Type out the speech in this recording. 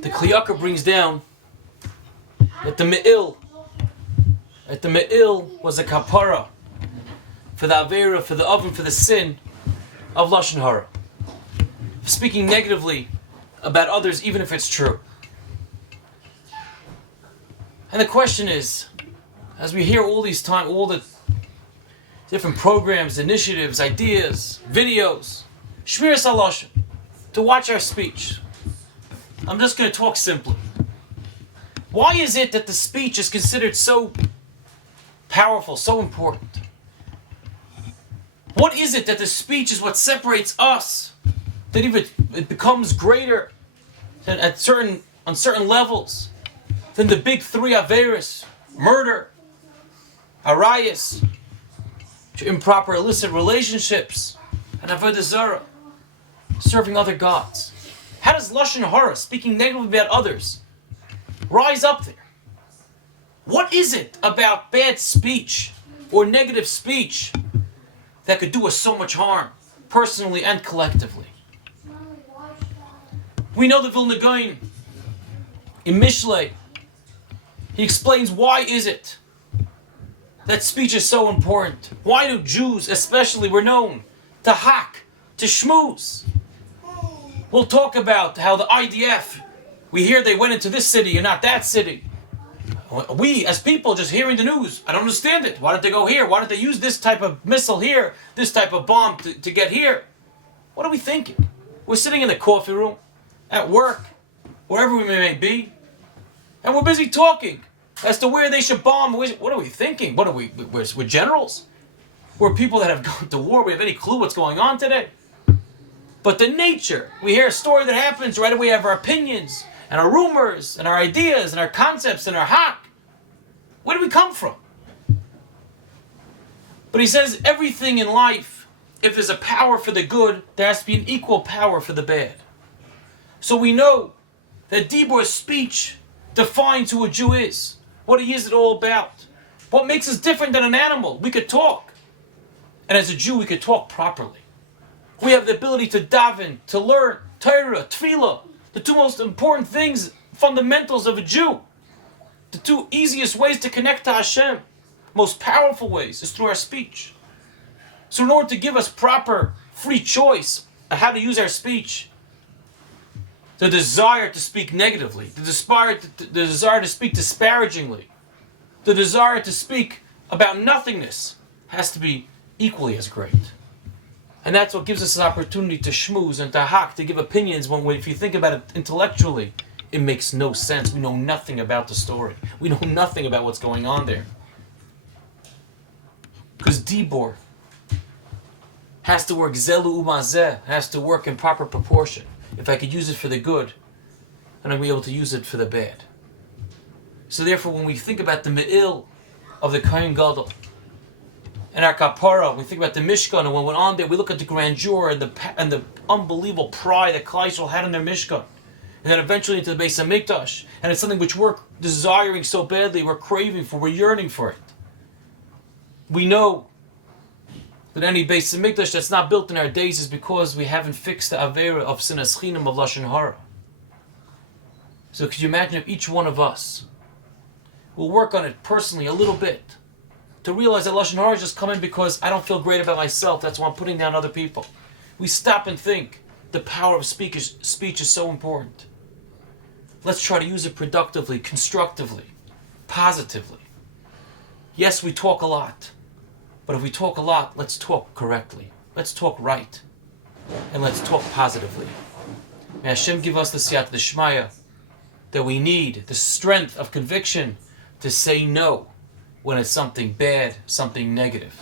The Kli Yakar brings down that the Me'il was a kapara for the Avera, for the oven, for the sin of Lashon Hara. Speaking negatively about others, even if it's true. And the question is, as we hear all the different programs, initiatives, ideas, videos, Shmiras HaLashon, to watch our speech. I'm just going to talk simply. Why is it that the speech is considered so powerful, so important? What is it that the speech is what separates us? That even it becomes greater than on certain levels than the big three Averis: murder, arayas, improper illicit relationships, and avodah zarah, serving other gods. How does Lashon Hara, speaking negatively about others, rise up there? What is it about bad speech or negative speech that could do us so much harm, personally and collectively? We know the Vilna Gaon in Mishlei, he explains why is it that speech is so important. Why do Jews especially were known to hack, to schmooze? We'll talk about how the IDF, we hear they went into this city and not that city. We, as people, just hearing the news, I don't understand it. Why did they go here? Why did they use this type of missile here, this type of bomb to get here? What are we thinking? We're sitting in the coffee room, at work, wherever we may be, and we're busy talking as to where they should bomb. What are we thinking? What are we're generals? We're people that have gone to war. We have any clue what's going on today? But the nature, we hear a story that happens, right away we have our opinions, and our rumors, and our ideas, and our concepts, and our hack. Where do we come from? But he says everything in life, if there's a power for the good, there has to be an equal power for the bad. So we know that Dibor's speech defines who a Jew is. What he is all about. What makes us different than an animal? We could talk. And as a Jew, we could talk properly. We have the ability to daven, to learn, Torah, tefillah, the two most important things, fundamentals of a Jew. The two easiest ways to connect to Hashem, most powerful ways, is through our speech. So in order to give us proper, free choice of how to use our speech, the desire to speak negatively, the desire to speak disparagingly, the desire to speak about nothingness has to be equally as great. And that's what gives us an opportunity to schmooze and to hack, to give opinions when if you think about it intellectually, it makes no sense. We know nothing about the story. We know nothing about what's going on there. Because Dibor has to work zelu umazeh, has to work in proper proportion. If I could use it for the good, then I'll be able to use it for the bad. So therefore, when we think about the me'il of the Kohen Gadol, and our kapara, we think about the Mishkan, and when we went on there, we look at the grandeur and the unbelievable pride that Klal Yisrael had in their Mishkan, and then eventually into the Beis Hamikdash, and it's something which we're desiring so badly, we're craving for, we're yearning for it. We know that any Beis Hamikdash that's not built in our days is because we haven't fixed the Avera of Sinas Chinam of Lashon Hara. So could you imagine if each one of us will work on it personally a little bit, to realize that Lashon Hara is just coming because I don't feel great about myself, that's why I'm putting down other people. We stop and think, the power of speech is so important. Let's try to use it productively, constructively, positively. Yes, we talk a lot, but if we talk a lot, let's talk correctly. Let's talk right, and let's talk positively. May Hashem give us the siyat d'shmaya that we need, the strength of conviction to say no when it's something bad, something negative.